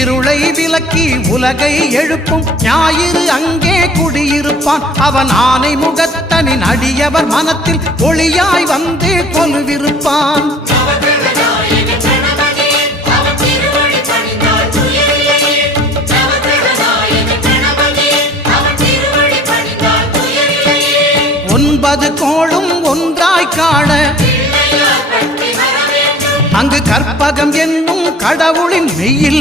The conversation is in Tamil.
இருளை விலக்கி உலகை எழுப்பும் ஞாயிறு அங்கே குடியிருப்பான். அவன் ஆனை முகத்தனின் அடியவர் மனத்தில் ஒளியாய் வந்து கொலுவிருப்பான். ஒன்பது கோளும் ஒன்றாய் காண அங்கு கற்பகம் என்னும் கடவுளின் மெய்யில்